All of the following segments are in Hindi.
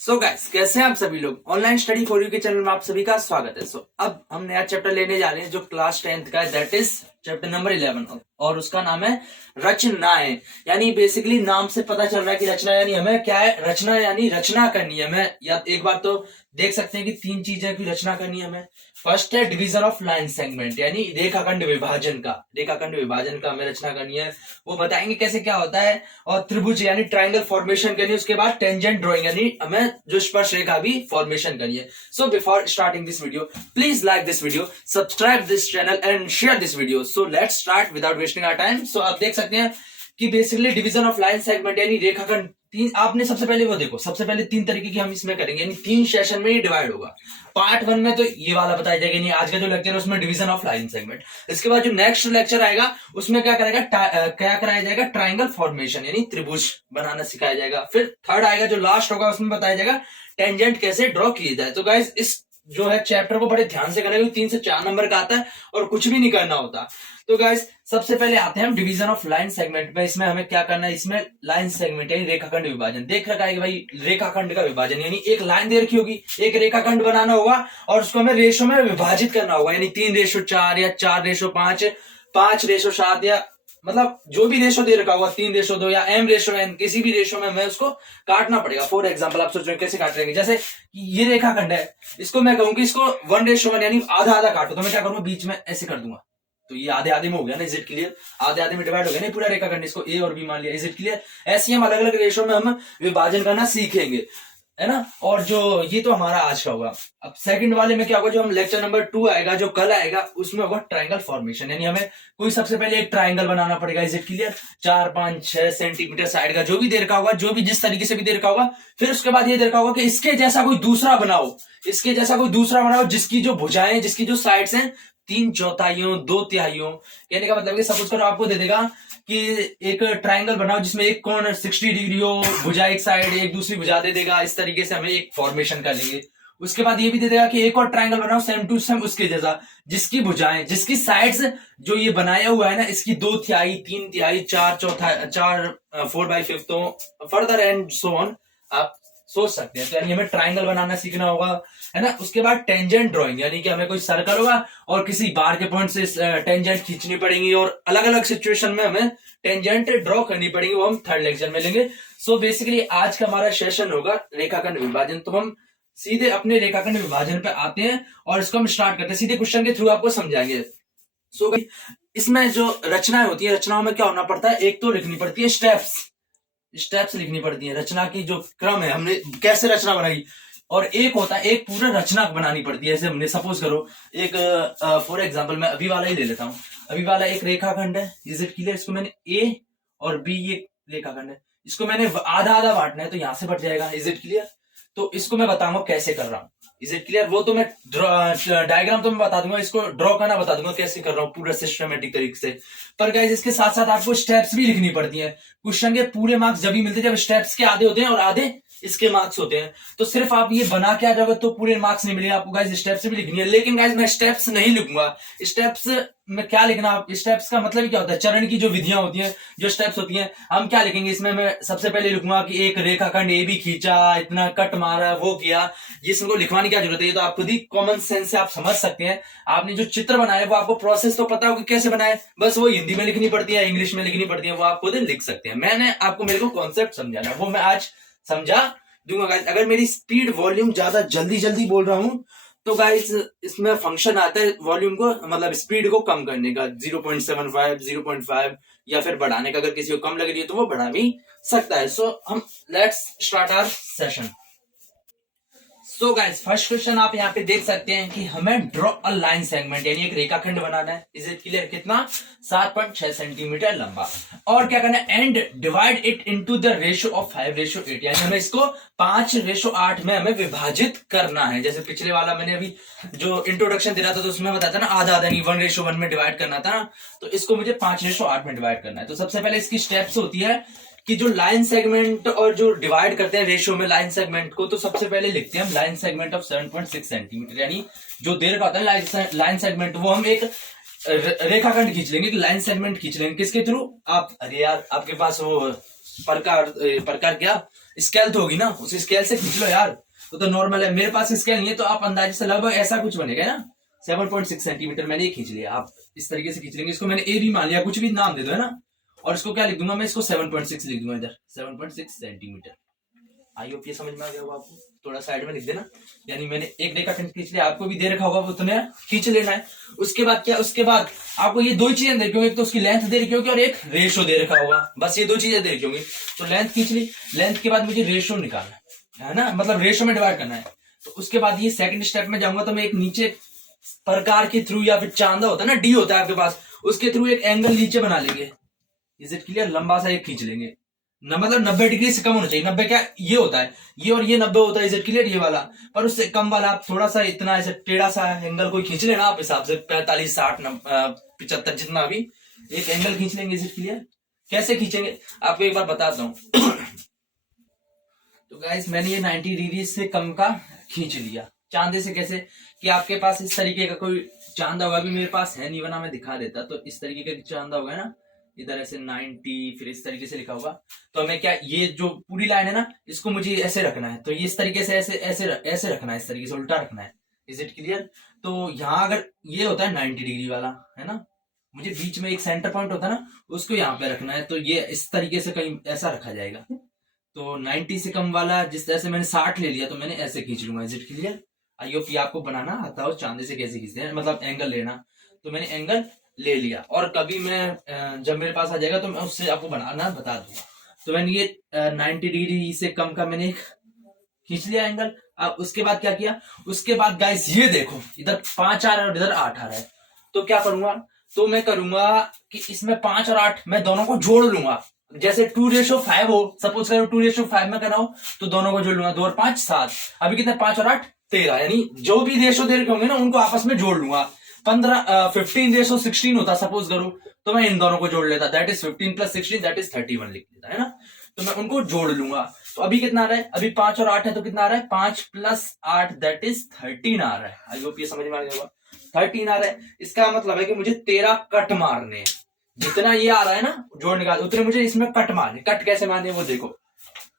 सो गाइस, कैसे हैं आप सभी लोग। ऑनलाइन स्टडी फॉर यू के चैनल में आप सभी का स्वागत है। अब हम नया चैप्टर लेने जा रहे हैं जो क्लास 10th का है, दैट इज चैप्टर नंबर 11 और उसका नाम है रचनाएं। यानी बेसिकली नाम से पता चल रहा है कि रचना यानी हमें क्या है, रचना यानी रचना करनी है हमें। या एक बार तो देख सकते हैं कि तीन चीजें की रचना करनी है हमें। फर्स्ट है डिवीजन ऑफ लाइन सेगमेंट, यानी रेखाखंड विभाजन का हमें रचना करनी है। वो बताएंगे कैसे क्या होता है। और त्रिभुज यानी ट्राइंगल फॉर्मेशन करनी है। उसके बाद टेंजेंट ड्राइंग यानी हमें जो स्पर्श रेखा भी फॉर्मेशन करनी है। So before starting this video, please like this video, subscribe this channel and share this video. So let's start without wasting our time. So आप देख सकते हैं कि basically division of line segment यानी रेखाखंड तीन, आपने सबसे पहले वो देखो, सबसे पहले तीन तरीके की हम इसमें करेंगे, यानी तीन सेशन में ही डिवाइड होगा। पार्ट 1 में तो ये वाला बताया जाएगा, नहीं आज का जो लेक्चर है उसमें डिवीजन ऑफ लाइन सेगमेंट। इसके बाद जो नेक्स्ट लेक्चर आएगा उसमें क्या कराया जाएगा, ट्राइंगल फॉर्मेशन यानी त्रिभुज बनाना सिखाया जाएगा। फिर थर्ड आएगा जो लास्ट होगा, उसमें बताया जाएगा टेंजेंट कैसे ड्रॉ किए जाए। तो गाइस इस जो है चैप्टर को बड़े ध्यान से करना, 3 से 4 नंबर का आता है और कुछ भी नहीं करना होता। तो गाइस सबसे पहले आते हैं हम डिवीजन ऑफ लाइन सेगमेंट में। इसमें हमें क्या करना है, इसमें लाइन सेगमेंट यानी रेखाखंड विभाजन देख रखा है कि भाई रेखाखंड का विभाजन यानी एक लाइन दे रखी होगी, एक रेखाखंड बनाना होगा और उसको हमें रेशो में विभाजित करना होगा, यानी 3:4 या 4:5, 5:7 या मतलब जो भी रेशो दे रखा होगा, 3:2 या m:n, किसी भी रेशो में हमें उसको काटना पड़ेगा। फॉर एग्जांपल आप सोच रहे हैं कैसे काट रहे, जैसे ये रेखाखंड है, इसको मैं कहूं कि इसको 1:1 यानी आधा आधा काटो, तो मैं क्या करूंगा, बीच में ऐसे कर दूंगा, तो ये आधे आधे में हो गया ना, इज इट क्लियर। आधे आधे में डिवाइड हो गया ना पूरा रेखाखंड, इसको ए और बी मान लिया, इज इट क्लियर। ऐसे हम अलग अलग रेशो में हम विभाजन करना सीखेंगे, है ना। और जो ये तो हमारा आज का होगा। अब सेकंड वाले में क्या होगा, जो हम लेक्चर नंबर 2 आएगा जो कल आएगा, उसमें होगा ट्राइंगल फॉर्मेशन, यानी हमें कोई सबसे पहले एक ट्राइंगल बनाना पड़ेगा, is it clear. 4, 5, 6 centimetre side का जो भी दे रखा होगा, जो भी जिस तरीके से भी दे रखा होगा। फिर उसके बाद ये दे रखा होगा कि इसके जैसा कोई दूसरा बनाओ, जिसकी जो भुजाएं, जिसकी जो साइड्स हैं 3/4, 2/3, कहने का मतलब सपोज करो आपको दे देगा कि एक ट्राइंगल बनाओ जिसमें एक कोण 60 डिग्री हो, भुजा एक साइड, एक दूसरी भुजा दे देगा। इस तरीके से हमें एक फॉर्मेशन कर लेंगे। उसके बाद ये भी दे देगा कि एक और ट्राइंगल बनाओ सेम टू सेम उसके जैसा, जिसकी भुजाएं, जिसकी साइड्स जो ये बनाया हुआ है ना, इसकी 2/3, 3/3, 4/5 तो फर्दर एंड सो ऑन आप सोच सकते हैं। तो यानी हमें ट्राइंगल बनाना सीखना होगा, है ना। उसके बाद टेंजेंट ड्राइंग, यानी कि हमें कोई सर्कल होगा और किसी बार के पॉइंट से टेंजेंट खींचनी पड़ेगी और अलग अलग सिचुएशन में हमें टेंजेंट ड्रॉ करनी पड़ेगी, वो हम थर्ड लेक्चर में लेंगे। सो बेसिकली आज का हमारा सेशन होगा रेखाखंड विभाजन। तो हम सीधे अपने रेखाखंड विभाजन पे आते हैं और इसको हम स्टार्ट करते हैं, सीधे क्वेश्चन के थ्रू आपको समझाएंगे। सो इसमें जो रचनाएं होती है, रचनाओं में क्या होना पड़ता है, एक तो लिखनी पड़ती है स्टेप्स लिखनी पड़ती है, रचना की जो क्रम है, हमने कैसे रचना बनाई। और एक होता है, एक पूरा रचना बनानी पड़ती है। जैसे हमने सपोज करो एक फॉर एग्जांपल मैं अभी वाला ही ले लेता हूं। अभी वाला एक रेखाखंड है, इज इट क्लियर। इसको मैंने ए और बी, ये रेखाखंड है, इसको मैंने आधा आधा बांटना है, तो यहां से बट जाएगा, इज इट क्लियर। तो इसको मैं बताऊंगा कैसे कर रहा हूं, इज इट क्लियर। वो तो मैं डायग्राम तो मैं बता दूंगा, इसको ड्रॉ करना बता दूंगा कैसे कर रहा हूं पूरा सिस्टमेटिक तरीके से। पर गाइस इसके साथ साथ आपको स्टेप्स भी लिखनी पड़ती है। क्वेश्चन के पूरे मार्क्स जब भी मिलते हैं जब स्टेप्स के आधे होते हैं और आधे इसके मार्क्स होते हैं। तो सिर्फ आप ये बना के आ जाओगे तो पूरे मार्क्स नहीं मिलेंगे आपको, गाइस स्टेप्स भी लिखनी है। लेकिन गाइस मैं स्टेप्स नहीं लिखूंगा। स्टेप्स में क्या लिखना, स्टेप्स का मतलब क्या होता है, चरण की जो विधियां होती हैं, जो स्टेप्स होती हैं, हम क्या लिखेंगे इसमें। मैं सबसे पहले लिखूंगा कि एक रेखाखंड ए बी खींचा, इतना कट मारा, वो किया। ये इसको लिखवाने की क्या जरूरत है, ये तो आप खुद ही कॉमन सेंस से आप समझ सकते हैं। आपने जो चित्र बनाया वो आपको प्रोसेस तो पता होगा कैसे बनाए, बस वो हिंदी में लिखनी पड़ती है, इंग्लिश में लिखनी पड़ती है, वो आप खुद लिख सकते हैं। मैंने आपको मेरे को कॉन्सेप्ट समझाना है, वो मैं आज समझा दूंगा गाइस। अगर मेरी स्पीड वॉल्यूम ज्यादा जल्दी बोल रहा हूं तो गाइस इसमें फंक्शन आता है वॉल्यूम को, मतलब स्पीड को कम करने का, 0.75, 0.5 या फिर बढ़ाने का। अगर किसी को कम लग रही है तो वो बढ़ा भी सकता है। सो हम let's start our session. So guys first question आप यहाँ पे देख सकते हैं कि हमें ड्रॉ अ लाइन सेगमेंट यानी एक रेखाखंड बनाना है, इज इट क्लियर। कितना, 7.6 सेंटीमीटर लंबा। और क्या करना है, and divide it into the ratio of 5:8, यानी हमें इसको 5:8 में हमें विभाजित करना है। जैसे पिछले वाला मैंने अभी जो इंट्रोडक्शन दे रहा था तो उसमें बताया था ना, आधा आधा नहीं 1:1 में डिवाइड करना था ना, तो इसको मुझे 5:8 में डिवाइड करना है। तो सबसे पहले इसकी स्टेप्स होती है कि जो लाइन सेगमेंट और जो डिवाइड करते हैं रेशियो में लाइन सेगमेंट को, तो सबसे पहले लिखते हैं हम लाइन सेगमेंट ऑफ 7.6 सेंटीमीटर, यानी जो दे रखा होता है लाइन सेगमेंट, वो हम एक रेखाखंड खींच लेंगे, लाइन सेगमेंट खींच लेंगे। किसके थ्रू, आप, अरे यार आपके पास वो प्रकार क्या स्केल तो होगी ना, उस स्केल से खींच लो यार। तो नॉर्मल है, मेरे पास स्केल नहीं है, तो आप अंदाजे से लगभग ऐसा कुछ बनेगा ना, 7.6 सेंटीमीटर मैंने ये खींच लिया। आप इस तरीके से खींच लेंगे, इसको मैंने ए भी मान लिया, कुछ भी नाम दे दो है ना। और इसको क्या लिख दूंगा मैं, इसको 7.6 लिख दूंगा इधर, 7.6 सेंटीमीटर। आई होप ये समझ में आ गया होगा आपको। थोड़ा साइड में लिख देना, यानी मैंने एक रेखा खींच लिया, आपको भी दे रखा होगा, उतने खींच लेना है। उसके बाद क्या, उसके बाद आपको ये दो चीजें दे रखी होंगी, एक तो उसकी लेंथ दे रखी होगी और एक रेशो दे रखा होगा, बस ये दो चीजें दे रखी होंगी। तो लेंथ खींच ली, लेंथ के बाद मुझे रेशो निकालना है ना, मतलब रेशो में डिवाइड करना है। तो उसके बाद ये सेकंड स्टेप में जाऊंगा, तो मैं एक नीचे प्रकार के थ्रू या फिर चांदा होता है ना, डी होता है आपके पास, उसके थ्रू एक एंगल नीचे बना लेंगे। Is it clear? लंबा सा एक खींच लेंगे, मतलब 90 डिग्री से कम होना चाहिए। 90 क्या ये होता है, ये और ये 90 होता है, इज इट क्लियर? ये वाला, पर उससे कम वाला आप थोड़ा सा इतना ऐसे टेढ़ा सा एंगल कोई खींच लेना आप हिसाब से, 45, 60, 75 जितना भी एक एंगल खींच लेंगे। Is it clear? कैसे खींचेंगे आपको एक बार बताता हूं। तो गाइस मैंने ये 90 डिग्री से कम का खींच लिया। चांदे से कैसे, कि आपके पास इस तरीके का कोई चांदा होगा, भी मेरे पास है नहीं, वरना मैं दिखा देता। तो इस तरीके का चांदा होगा ना, इधर ऐसे 90, फिर इस तरीके से लिखा होगा। तो हमें क्या, ये जो पूरी लाइन है ना, इसको मुझे ऐसे रखना है। तो ये इस तरीके से ऐसे ऐसे ऐसे रखना है, इस तरीके से उल्टा रखना है। Is it clear? तो यहाँ अगर ये होता है 90 डिग्री वाला है ना, मुझे बीच में एक सेंटर पॉइंट होता है ना, उसको यहाँ पे रखना है। तो ये इस तरीके से कहीं ऐसा रखा जाएगा। तो 90 से कम वाला, जिस तरह से मैंने 60 ले लिया, तो मैंने ऐसे खींच लूंगा। Is it clear? I hope आपको बनाना आता हो, चांदे से कैसे खींचते हैं, मतलब एंगल लेना। तो मैंने एंगल ले लिया, और कभी मैं जब मेरे पास आ जाएगा तो मैं उससे आपको बनाना बता दूंगा। तो मैंने ये 90 डिग्री से कम का मैंने खींच लिया एंगल। अब उसके बाद क्या किया, उसके बाद गाइस ये देखो, इधर 5 आ रहा है और इधर 8 आ रहा है। तो क्या करूंगा, तो मैं करूंगा कि इसमें 5 और 8 मैं दोनों को जोड़ लूंगा। जैसे 2:5 हो, सपोज करो 2:5 में करना हो, तो दोनों को जोड़ लूंगा। 2 और 5 7, अभी कितने, 5 और 8 13, यानी जो भी रेशो दे रखे होंगे ना, उनको आपस में जोड़ लूंगा। 15:16 होता सपोज करो, तो मैं इन दोनों को जोड़ लेता, दैट इज 15 + 16 दैट इज 31 लिख लेता है ना। तो मैं उनको जोड़ लूंगा। तो अभी कितना आ रहा है, अभी 5 और 8 है, तो कितना आ रहा है, 5 + 8 दैट इज 13 आ रहा है। आई होप ये समझ में आ गया होगा। 13 आ रहा है, इसका मतलब है कि मुझे 13 कट मारने हैं। जितना ये आ रहा है ना जोड़ निकाल, उतने मुझे इसमें कट मारने। कट कैसे मारने वो देखो,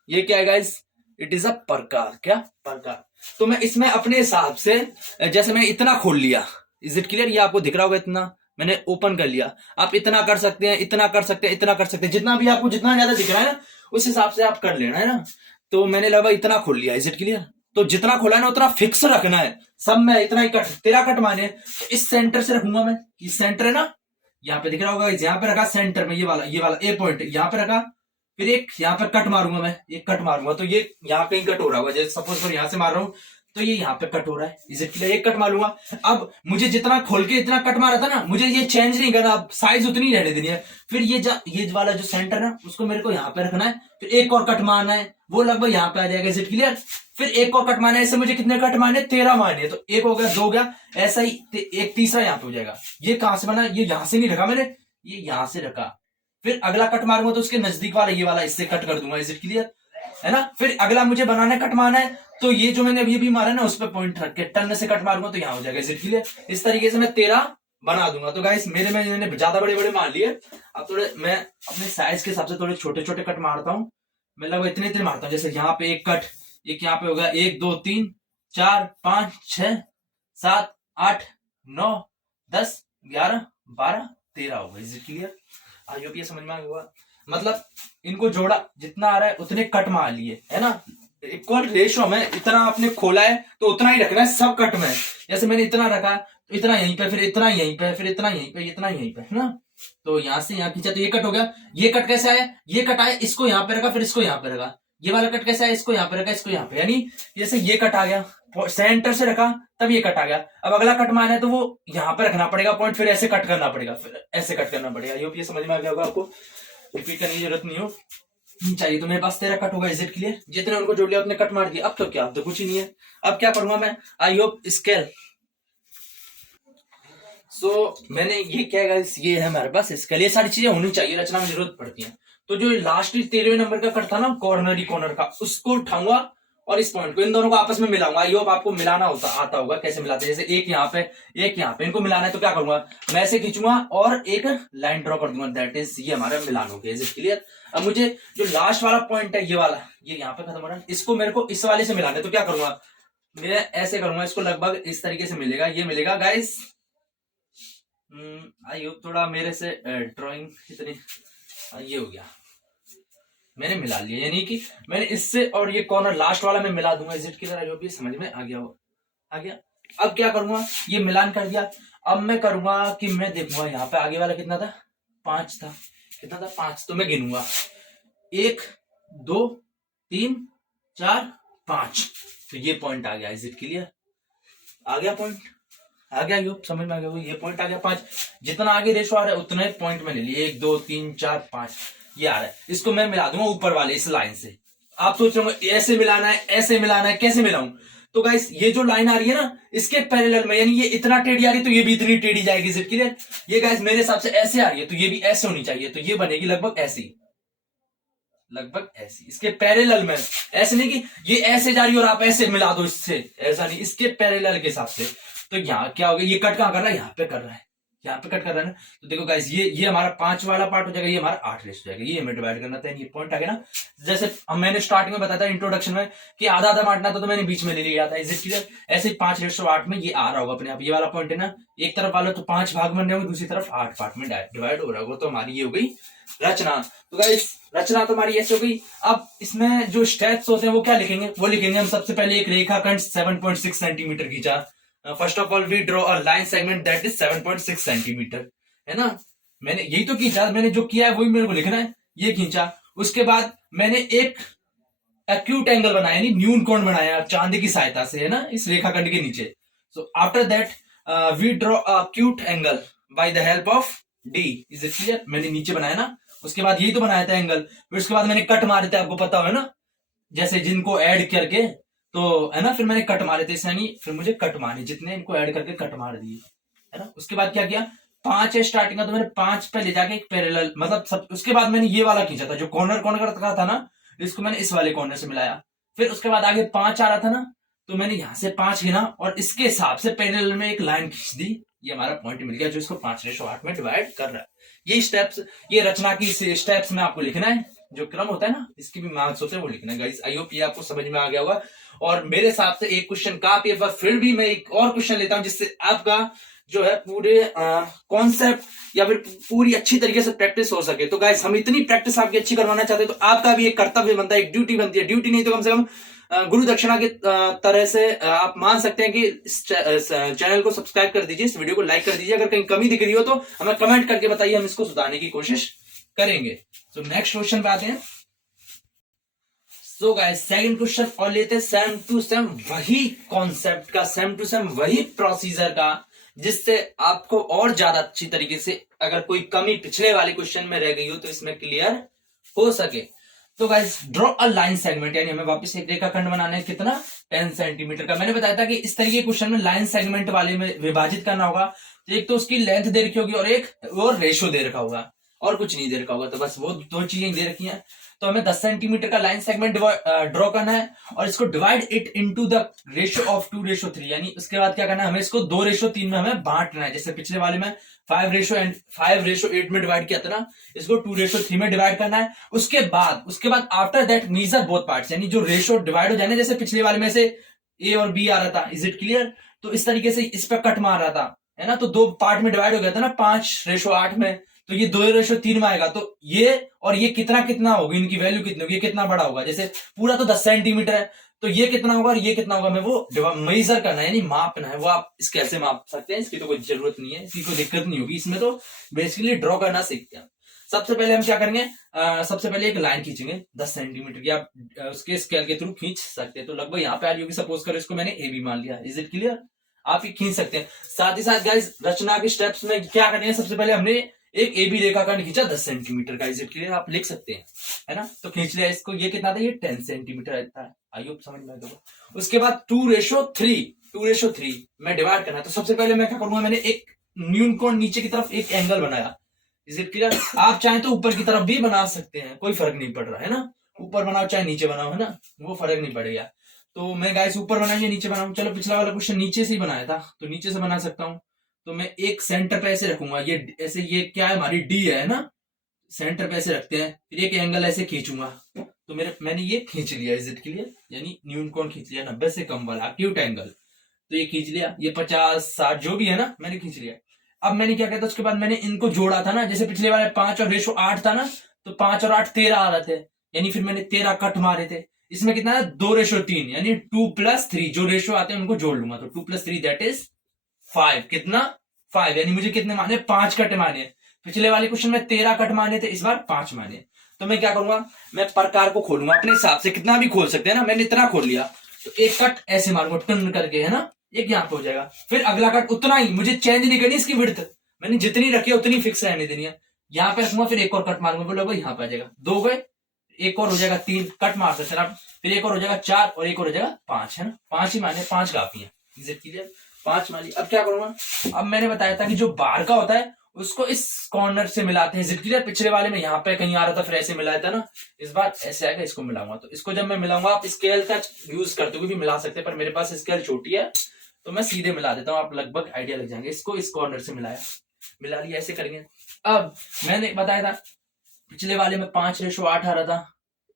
ये क्या है गाइस, इट इज अ प्रकार। क्या प्रकार? तो मैं इसमें अपने हिसाब से, जैसे मैं इतना खोल लिया, इज इट क्लियर? ये आपको दिख रहा होगा, इतना मैंने ओपन कर लिया। आप इतना कर सकते हैं, इतना कर सकते हैं, इतना कर सकते हैं, जितना भी आपको जितना ज्यादा दिख रहा है ना, उस हिसाब से आप कर लेना है ना। तो मैंने लगभग इतना खोल लिया। Is it clear? तो जितना खोला है ना उतना फिक्स रखना है, सब में इतना ही कट, 13 कट माने। तो इस सेंटर से रखूंगा मैं, ये सेंटर है ना, यहाँ पे दिख रहा होगा, यहाँ पे रखा सेंटर में, ये वाला ए पॉइंट यहाँ पे रखा, फिर एक यहाँ पे कट मारूंगा मैं, एक कट मारूंगा, तो ये यहाँ पे ही कट हो रहा होगा। जैसे सपोज करो यहाँ से मार रहा हूँ, तो ये यहाँ पे कट हो रहा है। Is it clear? एक कट मारूंगा। अब मुझे जितना खोल के इतना कट मारा था ना, मुझे ये चेंज नहीं करना, अब साइज उतनी रहने देनी है। फिर ये वाला जो सेंटर है उसको मेरे को यहाँ पे रखना है, फिर एक और कट मारना है, वो लगभग यहाँ पे आ जाएगा। Is it clear? फिर एक और कट मारना है, इससे मुझे कितने कट मारने, 13 मारने। तो एक हो गया, 2 हो गया, ऐसा ही एक तीसरा यहाँ पे हो जाएगा। ये कहां से बना, ये यहाँ से नहीं रखा मैंने, ये यहां से रखा। फिर अगला कट मारूंगा तो उसके नजदीक वाला ये वाला इससे कट कर दूंगा। Is it clear? है ना। फिर अगला मुझे बनाना है, कट मारना है, तो ये जो मैंने अभी भी मारा ना, उस पर पॉइंट रख के टन से कट मारूंगा तो यहाँ हो जाएगा। Is it clear? इस तरीके से मैं 13 बना दूंगा। तो गाइस मैंने ज्यादा बड़े बड़े मार लिए, अब थोड़े मैं अपने साइज के हिसाब से थोड़े छोटे छोटे कट मारता हूँ। मैं लगभग इतने इतने मारता हूँ। जैसे यहाँ पे एक कट, एक यहाँ पे होगा, 1 2 3 4 5 6 7 8 9 10 11 12 13 होगा। Is it clear? I hope ये समझ में आ गया। मतलब इनको जोड़ा, जितना आ रहा है उतने कट मार लिए, है ना। इक्वल रेशो में इतना आपने खोला है तो उतना ही रखना है सब कट में। जैसे मैंने इतना रखा तो इतना यहीं पे, फिर इतना यहीं पे, फिर इतना यहीं पे, इतना यहीं पे, है ना। तो यहां से यहाँ खींचा तो ये कट हो गया। ये कट कैसे आया, ये कट आया, इसको यहाँ पे रखा, फिर इसको यहाँ पे रखा। ये वाला कट कैसे आया, इसको यहाँ पे रखा, इसको यहाँ पे, यानी जैसे ये कट आ गया, सेंटर से रखा तब ये कट आ गया। अब अगला कट मारना है तो वो यहाँ पे रखना पड़ेगा पॉइंट, फिर ऐसे कट करना पड़ेगा, फिर ऐसे कट करना पड़ेगा। ये समझ में आ गया होगा आपको, रिपीट करने की जरूरत नहीं हो चाहिए। तो मेरे पास 13 कट होगा। Is it clear? जितने उनको जोड़ लिया उतने कट मार दिया। अब तो क्या, अब तो कुछ ही नहीं है। अब क्या करूंगा मैं, आई होप स्केल। मैंने ये क्या गाइस, ये है हमारे पास स्केल। ये सारी चीजें होनी चाहिए, रचना में जरूरत पड़ती है। तो जो लास्ट 13वें नंबर का कट था ना, कॉर्नर का, उसको उठाऊंगा और इस पॉइंट को, इन दोनों को आपस में मिलाऊंगा। आई होप आपको मिलाना आता होगा, कैसे मिलाते हैं। जैसे एक यहाँ पे, एक यहाँ पे, इनको मिलाना है तो क्या करूंगा, मैं ऐसे खींचूंगा और एक लाइन ड्रॉ कर दूंगा, दैट इज ये हमारा मिलान हो गया। Is it clear? अब मुझे जो लास्ट वाला पॉइंट है, ये वाला, ये यहाँ पे खत्म हो रहा है, इसको मेरे को इस वाले से मिलाना है, तो क्या करूंगा, मैं ऐसे करूंगा, इसको लगभग इस तरीके से मिलेगा, ये मिलेगा गाइस। आई होप थोड़ा मेरे से ड्राइंग इतनी, ये हो गया, मैंने मिला लिया, यानी कि मैंने इससे और ये कॉर्नर लास्ट वाला मैं मिला दूंगा। इजिट की तरह, जो भी समझ में आ गया हो, आ गया। अब क्या करूंगा, ये मिलान कर दिया। अब मैं करूंगा कि मैं देखूंगा यहाँ पे आगे वाला कितना था, 5 था, कितना था 5, तो मैं गिनूंगा 1 2 3 4 5, तो ये पॉइंट आ गया। Is it clear? आ गया पॉइंट, आ गया, यो समझ में आ गया, ये पॉइंट आ गया 5। जितना आगे रेशो आ रहा है उतने पॉइंट में ले लिए, 1 2 3 4 5, ये आ रहा है। इसको मैं मिला दूंगा ऊपर वाले इस लाइन से। आप सोच रहे होंगे ऐसे मिलाना है, ऐसे मिलाना है, कैसे मिलाऊं? तो गाइस ये जो लाइन आ रही है ना, इसके पैरेलल में, यानी ये इतना टेढ़ी आ रही है तो ये भी इतनी टेढ़ी जाएगी। Is it clear? ये गाइस मेरे हिसाब से ऐसे आ रही है तो ये भी ऐसे होनी चाहिए, तो ये बनेगी लगभग ऐसी, लगभग ऐसी, इसके पैरेलल में। ऐसे नहीं कि ये ऐसे जा रही है और आप ऐसे मिला दो इससे, ऐसा नहीं, इसके पैरेलल के हिसाब से। तो यहाँ क्या हो गया, ये कट कहां कर रहा है, यहाँ पे कर रहा है, यहाँ पे कट कर रहा है ना। तो देखो गाइस, ये हमारा 5 वाला पार्ट हो जाएगा, ये हमारा 8 रेस हो जाएगा, ये हमें डिवाइड करना था। ये पॉइंट आ गया ना। जैसे मैंने स्टार्टिंग में बताया था इंट्रोडक्शन में कि आधा आधा बांटना था, तो मैंने बीच में ले लिया था। Is it clear? ऐसे 5:8 में ये आ रहा होगा अपने आप, ये वाला पॉइंट है ना, एक तरफ वाला तो 5 भाग बन रहे होंगे, दूसरी तरफ 8 पार्ट में डिवाइड हो रहा होगा। तो हमारी ये हो गई रचना। तो गाइस रचना तो हमारी ऐसे हो गई। अब इसमें जो स्टेप्स होते हैं वो क्या लिखेंगे, वो लिखेंगे हम सबसे पहले एक रेखाखंड 7.6 सेंटीमीटर खींचा। First of all we draw a line segment that is 7.6 centimetre, है ना। मैंने यही तो खींचा, मैंने जो किया है वही मेरे को लिखना है, ये खींचा। उसके बाद मैंने एक एक्यूट एंगल बनाया, यानी न्यून कोण बनाया चांदी की सहायता से, है ना, इस रेखाखंड के नीचे। So after that we draw a acute angle by the help of D. Is it clear? मैंने नीचे बनाया ना, उसके बाद यही तो बनाया था एंगल, फिर उसके बाद मैंने कट मारे थे, आपको पता है ना, जैसे जिनको ऐड करके, तो है ना, फिर मैंने कट मारे थे, यानी फिर मुझे कट मारे, जितने इनको ऐड करके कट मार दिए, है ना। उसके बाद क्या किया, 5 है स्टार्टिंग का, तो मैंने 5 पे ले जाके एक पैरेलल, मतलब सब। उसके बाद मैंने ये वाला खींचा था जो कॉर्नर कॉर्नर का था ना, इसको मैंने इस वाले कॉर्नर से मिलाया। फिर उसके बाद आगे 5 आ रहा था ना, तो मैंने यहां से 5 गिना और इसके हिसाब से पैरेलल में एक लाइन खींच दी। ये हमारा पॉइंट मिल गया जो इसको 5:8 में डिवाइड कर रहा है। ये स्टेप्स, ये रचना की स्टेप्स में आपको लिखना है, जो क्रम होता है ना, इसकी भी मार्क्स होते हैं, वो लिखना है गाइस। आई होप ये आपको समझ में आ गया होगा। और मेरे हिसाब से एक क्वेश्चन काफी है, फिर भी मैं एक और क्वेश्चन लेता हूं जिससे आपका जो है पूरे कॉन्सेप्ट या फिर पूरी अच्छी तरीके से प्रैक्टिस हो सके। तो गाइस हम इतनी प्रैक्टिस आपकी अच्छी करवाना चाहते हैं, तो आपका भी एक कर्तव्य बनता है, एक ड्यूटी बनती है, ड्यूटी नहीं तो कम से कम गुरु दक्षिणा की तरह से आप मान सकते हैं कि इस चैनल को सब्सक्राइब कर दीजिए, इस वीडियो को लाइक कर दीजिए। अगर कहीं कमी दिख रही हो तो हमें कमेंट करके बताइए, हम इसको सुधारने की कोशिश करेंगे। तो नेक्स्ट क्वेश्चन पे आते हैं। सो गाइस सेकंड क्वेश्चन और लेते हैं सेम टू सेम वही कॉन्सेप्ट का, सेम टू सेम वही प्रोसीजर का, जिससे आपको और ज्यादा अच्छी तरीके से अगर कोई कमी पिछले वाले क्वेश्चन में रह गई हो तो इसमें क्लियर हो सके। तो guys draw a line segment, यानी हमें वापस एक रेखाखंड बनाना है, कितना 10 सेंटीमीटर का। मैंने बताया था कि इस तरीके के क्वेश्चन में लाइन सेगमेंट वाले में विभाजित करना होगा। तो एक तो उसकी लेंथ दे रखी होगी और एक वो रेशो दे रखा होगा, और कुछ नहीं दे रखा होगा, तो बस वो 2 चीजें दे रखी हैं। तो हमें 10 सेंटीमीटर का लाइन सेगमेंट ड्रॉ करना है और इसको divide it into the ratio of 2:3, यानी उसके बाद क्या करना है, हमें इसको 2:3 में हमें बांटना है। जैसे पिछले वाले में 5:8 में डिवाइड किया था ना, इसको 2:3 में डिवाइड करना है। उसके बाद after that measure both parts, यानी जो रेशो डिवाइड हो जाने, जैसे पिछले वाले में से ए और बी आ रहा था। Is it clear? तो इस तरीके से इस पर कट मार रहा था, है ना, तो 2 पार्ट में डिवाइड हो गया था ना, 5:8 में, तो ये 2:3 में आएगा। तो ये और ये कितना कितना होगी, इनकी वैल्यू कितनी होगी, ये कितना बड़ा होगा। जैसे पूरा तो 10 सेंटीमीटर है, तो ये कितना होगा और ये कितना होगा, हमें वो मेजर करना है, यानी मापना है। वो आप इसके ऐसे माप सकते हैं, इसकी तो कोई जरूरत नहीं है, इसकी कोई दिक्कत नहीं होगी। इसमें तो बेसिकली ड्रॉ करना सीखते हैं। सबसे पहले हम क्या करेंगे, सबसे पहले एक लाइन खींचेंगे 10 सेंटीमीटर की, आप उसके स्केल के थ्रू खींच सकते हैं। तो लगभग यहाँ पे आ रही होगी, सपोज करो इसको मैंने ए बी मान लिया। Is it clear? आप ये खींच सकते हैं। साथ ही साथ गाइस रचना के स्टेप्स में क्या करना है, सबसे पहले हमने एक ए बी रेखाखंड खींचा 10 सेंटीमीटर का। Is it clear? आप लिख सकते हैं, है ना। तो खींच लिया इसको, ये कितना था, ये 10 सेंटीमीटर रहता है। आई होप समझ में आ गया। उसके बाद 2:3 में डिवाइड करना है। तो सबसे पहले मैं क्या करूंगा, मैंने एक न्यून कोण नीचे की तरफ एक एंगल बनाया। Is it clear? आप चाहें तो ऊपर की तरफ भी बना सकते हैं, कोई फर्क नहीं पड़ रहा है ना, ऊपर बनाओ चाहे नीचे बनाओ, है ना, वो फर्क नहीं पड़ेगा। तो मैं गाइस ऊपर बनाऊंगा नीचे बनाऊं, चलो पिछला वाला क्वेश्चन नीचे से ही बनाया था तो नीचे से बना सकता हूँ। तो मैं एक सेंटर पे ऐसे रखूंगा, ये ऐसे, ये क्या है हमारी डी है ना, सेंटर पे ऐसे रखते हैं, फिर एक एंगल ऐसे खींचूंगा, तो मैंने ये खींच लिया इज के लिए, यानी न्यून कोण खींच लिया 90 से कम वाला एक्यूट एंगल, तो ये खींच लिया, ये 50-60 जो भी है ना मैंने खींच लिया। अब मैंने क्या किया था उसके बाद मैंने इनको जोड़ा था ना, जैसे पिछले वाले 5 और रेशो 8 था ना, तो 5 और 8 13 आ रहे थे, यानी फिर मैंने 13 कट मारे थे। इसमें कितना है 2:3, यानी 2+3 जो रेशो आते हैं उनको जोड़ लूंगा, तो 2+3 दैट इज 5, कितना 5, यानी मुझे कितने माने 5 कट माने। पिछले वाले क्वेश्चन में 13 कट माने थे, इस बार 5 माने। तो मैं क्या करूंगा, मैं प्रकार को खोलूंगा अपने हिसाब से, कितना भी खोल सकते हैं ना, मैंने इतना खोल लिया, तो एक कट ऐसे मारूंगा टन करके, है ना, एक यहाँ पे हो जाएगा, फिर अगला कट उतना ही, मुझे चेंज नहीं करनी इसकी विड्थ, मैंने जितनी रखी है उतनी फिक्स रहने देनी है। यहाँ पे रखूंगा, फिर एक और कट मारूंगा, बोलो भाई यहाँ पे आ जाएगा 2 गए, एक और हो जाएगा 3 कट मारते चला, फिर एक और हो जाएगा 4 और एक और हो जाएगा 5, है ना, 5 ही माने, 5 काफी है, क्लियर, 5 मानी। अब क्या करूंगा, अब मैंने बताया था कि जो बाहर का होता है उसको इस कॉर्नर से मिलाते हैं, क्लियर। पिछले वाले में यहाँ पे कहीं आ रहा था फिर ऐसे मिलाया था ना, इस बार ऐसे आएगा, इसको मिलाऊंगा, तो इसको जब मैं मिलाऊंगा, आप स्केल का यूज करते हुए भी मिला सकते हैं, पर मेरे पास स्केल छोटी है तो मैं सीधे मिला देता हूँ, आप लगभग आइडिया लग जाएंगे। इसको इस कॉर्नर से मिला लिया, ऐसे करेंगे। अब मैंने बताया था पिछले वाले में 5:8 आ रहा था,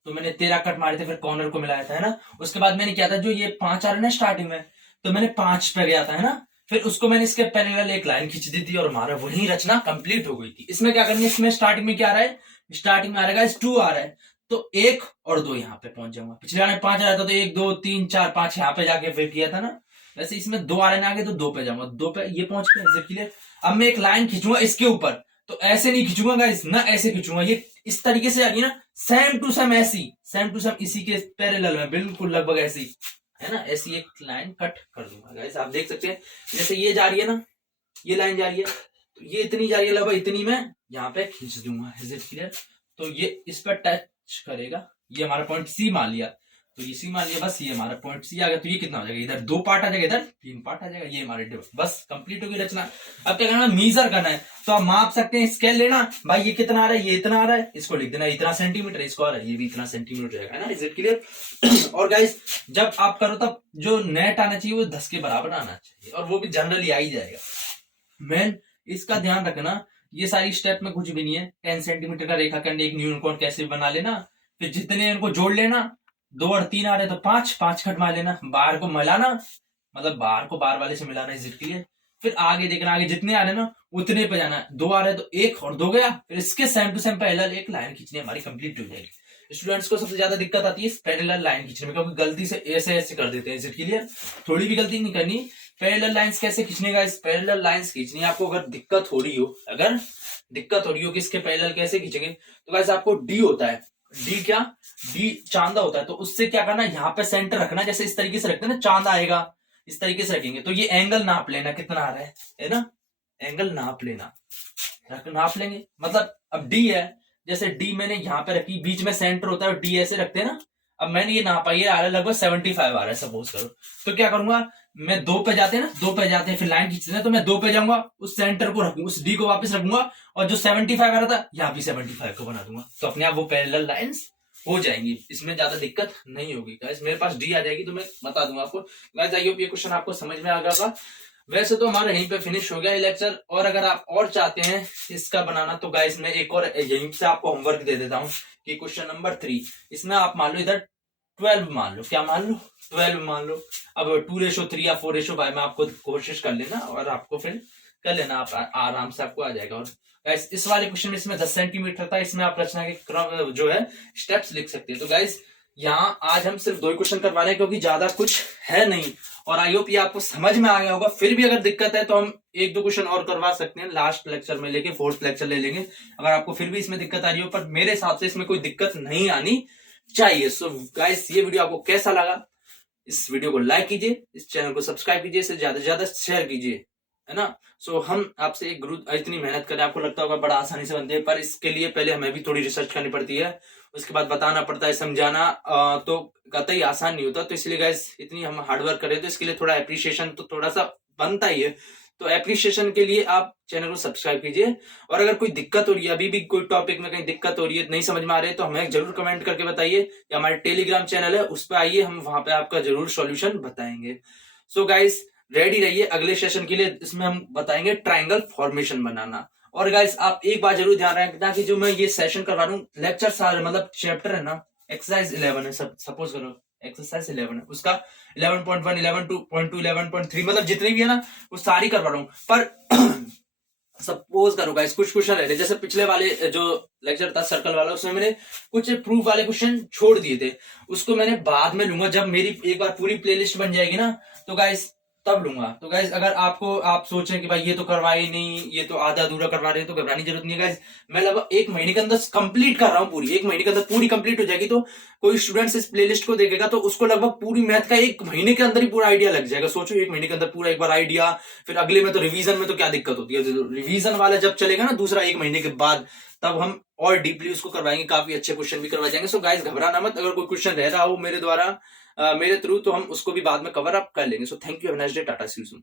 तो मैंने 13 कट मारे थे, फिर कॉर्नर को मिलाया था, है ना। उसके बाद मैंने किया था, जो ये 5 आ रहा है ना स्टार्टिंग में, तो मैंने 5 पे गया था, है ना, फिर उसको मैंने इसके पैरेलल एक लाइन खींच दी थी और हमारा वही रचना कंप्लीट हो गई थी। इसमें क्या करनी है, इसमें स्टार्टिंग में क्या आ रहा है, स्टार्टिंग में आ रहा है 2 आ रहा है, तो 1 और 2 यहाँ पे पहुंच जाऊंगा। पिछले वाले 5 आ रहा था तो 1 2 3 4 5 यहाँ पे जाके फिर किया था ना, वैसे इसमें 2 आ रहे आगे तो 2 पे जाऊंगा, 2 पे ये पहुंच गया, क्लियर। अब मैं एक लाइन खींचूंगा इसके ऊपर, तो ऐसे नहीं खींचूंगा गाइस ना, ऐसे खींचूंगा, ये इस तरीके से आ गई ना, सेम टू सेम ऐसी, सेम टू सेम इसी के पैरेलल में बिल्कुल लगभग ऐसी, है ना, ऐसी एक लाइन कट कर दूंगा गाइस। आप देख सकते हैं जैसे ये जा रही है ना, ये लाइन जा रही है, तो ये इतनी जा रही है, लगभग इतनी मैं यहाँ पे खींच दूंगा, इज इट क्लियर। तो ये इस पर टच करेगा, ये हमारा पॉइंट सी मान लिया, तो ये सी मान लिया, बस ये हमारा पॉइंट सी आ गया, तो ये कितना हो जाएगा, इधर 2 पार्ट आ जाएगा, इधर 3 पार्ट आ जाएगा, ये हमारे बस कंप्लीट होगी रचना। अब क्या करना, मीजर करना है, तो आप माप सकते हैं, स्केल लेना, भाई ये कितना आ रहा है, ये इतना आ रहा है, इसको लिख देना इतना सेंटीमीटर, इसको आ रहा है ये भी इतना सेंटीमीटर रहेगा, है ना, इज इट क्लियर। और गाइस जब आप करो तब जो नेट आना चाहिए वो 10 के बराबर आना चाहिए, और वो भी जनरली आ ही जाएगा। मेन इसका ध्यान रखना, ये सारी स्टेप में कुछ भी नहीं है, 10 सेंटीमीटर का रेखाखंड एक न्यून कोण कैसे बना लेना, फिर जितने इनको जोड़ लेना, 2 और 3 आ रहे तो 5 कट मार लेना, बाहर को मिलाना, मतलब बाहर को बाहर वाले से मिलाना, इज इट क्लियर। फिर आगे देखना, आगे जितने आ रहे ना उतने पे जाना, 2 आ रहे तो 1 और 2 गया, फिर इसके सेम टू सेम पैरेलल एक लाइन खींचनी हमारी कंप्लीट हो जाएगी। स्टूडेंट्स को सबसे ज्यादा दिक्कत आती है पैरेलल लाइन खींचने में, क्योंकि गलती से ऐसे ऐसे कर देते हैं, इज इट क्लियर। थोड़ी भी गलती नहीं करनी, पैरेलल लाइंस कैसे खींचने का, इस पैरेलल लाइंस खींचनी है आपको। अगर दिक्कत हो रही हो कि इसके पैरेलल कैसे खींचेंगे, तो गाइस आपको डी होता है, डी क्या, डी चांदा होता है, तो उससे क्या करना, यहाँ पे सेंटर रखना, जैसे इस तरीके से रखते हैं ना, चांदा आएगा, इस तरीके से रखेंगे, तो ये एंगल नाप लेना कितना आ रहा है ना, एंगल नाप लेना, नाप लेंगे, मतलब अब डी है, जैसे डी मैंने यहाँ पे रखी, बीच में सेंटर होता है, डी ऐसे रखते हैं ना, अब मैंने ये नापा, ये आ रहा है लगभग 75 आ रहा है सपोज करो, तो क्या करूंगा मैं 2 पे जाते हैं ना, 2 पे जाते हैं, फिर लाइन खींचते हैं, तो मैं 2 पे जाऊंगा, उस सेंटर को रखूंगा, उस डी को वापस रखूंगा, और जो 75 आ रहा था यहाँ भी 75 को बना दूंगा, तो अपने आप वो पैरेलल लाइंस हो जाएंगी, इसमें ज्यादा दिक्कत नहीं होगी गाइस। मेरे पास डी आ जाएगी तो मैं बता दूंगा आपको गाइस। आई होप ये क्वेश्चन आपको समझ में आ गया होगा। वैसे तो हमारा यहीं पे फिनिश हो गया ये लेक्चर, और अगर आप और चाहते हैं इसका बनाना तो गाइस मैं एक और यहीं से आपको होमवर्क दे देता हूँ कि क्वेश्चन नंबर 3, इसमें आप मान लो इधर 12 मान लो, क्या मान लो 12 मान लो, अब 2:3 या 4:5 में आपको कोशिश कर लेना और आपको फिर कर लेना, आप आराम से आपको आ जाएगा। और गाइस इस वाले क्वेश्चन में इसमें 10 सेंटीमीटर था, इसमें आप रचना के क्रम जो है स्टेप्स लिख सकते हैं। तो गाइस यहाँ आज हम सिर्फ 2 क्वेश्चन करवा रहे हैं क्योंकि ज्यादा कुछ है नहीं, और आई होप ये आपको समझ में आ गया होगा। फिर भी अगर दिक्कत है तो हम 1-2 क्वेश्चन और करवा सकते हैं, लास्ट लेक्चर में लेके 4th लेक्चर ले लेंगे, अगर आपको फिर भी इसमें दिक्कत आ रही हो, पर मेरे हिसाब से इसमें कोई दिक्कत नहीं आनी चाहिए। सो गाइस ये वीडियो आपको कैसा लगा, इस वीडियो को लाइक कीजिए, इस चैनल को सब्सक्राइब कीजिए, इसे ज्यादा से ज्यादा शेयर कीजिए, है ना। सो हम आपसे एक गुरु इतनी मेहनत करें, आपको लगता होगा बड़ा आसानी से बनते हैं, पर इसके लिए पहले हमें भी थोड़ी रिसर्च करनी पड़ती है, उसके बाद बताना पड़ता है, समझाना तो कतई आसान नहीं होता। तो इसलिए गाइस इतनी हम हार्डवर्क करें तो इसके लिए थोड़ा अप्रिशिएशन तो थोड़ा सा बनता ही है। तो एप्रिसिएशन के लिए आप चैनल को सब्सक्राइब कीजिए। और अगर कोई दिक्कत हो रही है, अभी भी कोई टॉपिक में कहीं दिक्कत हो रही है, नहीं समझ में आ रही है, तो हमें जरूर कमेंट करके बताइए, या हमारे टेलीग्राम चैनल है उस पर आइए, हम वहां पे आपका जरूर सॉल्यूशन बताएंगे। सो गाइस रेडी रहिए अगले सेशन के लिए, इसमें हम बताएंगे ट्रायंगल फॉर्मेशन बनाना। और गाइस आप एक बात जरूर ध्यान रखना कि जो मैं ये सेशन करवा रहा हूँ, लेक्चर सारे मतलब चैप्टर है ना, एक्सरसाइज 11 है, सपोज करो एक्सरसाइज 11 है, उसका 11.1 11.2 11.3 मतलब जितनी भी है ना वो सारी करवा रहा हूँ। पर सपोज करो गाइस कुछ क्वेश्चन रह रहे, जैसे पिछले वाले जो लेक्चर था सर्कल वाला, उसमें मैंने कुछ प्रूफ वाले क्वेश्चन छोड़ दिए थे, उसको मैंने बाद में लूंगा जब मेरी एक बार पूरी प्लेलिस्ट बन जाएगी ना, तो गाइस तब लूंगा। तो गाइस अगर आप सोचें कि भाई ये तो करवा ही नहीं, ये तो आधा अधूरा करवा रहे हैं, तो घबराने की जरूरत नहीं है गाइस। मैं लगभग 1 महीने के अंदर कंप्लीट कर रहा हूँ, पूरी 1 महीने के अंदर पूरी कंप्लीट हो जाएगी। तो कोई स्टूडेंट्स इस प्लेलिस्ट को देखेगा तो उसको लगभग पूरी मैथ का 1 महीने के अंदर ही पूरा आइडिया लग जाएगा। सोचो 1 महीने के अंदर पूरा एक बार आइडिया, फिर अगले में तो रिवीजन में तो क्या दिक्कत होती है, रिवीजन वाला जब चलेगा ना दूसरा 1 महीने के बाद, तब हम और डीपली उसको करवाएंगे, काफी अच्छे क्वेश्चन भी करवा जाएंगे। सो गाइस घबराना मत, अगर कोई क्वेश्चन रह रहा हो मेरे द्वारा मेरे थ्रू, तो हम उसको भी बाद में कवर अप कर लेंगे। So thank you, have a nice day, tata see you soon.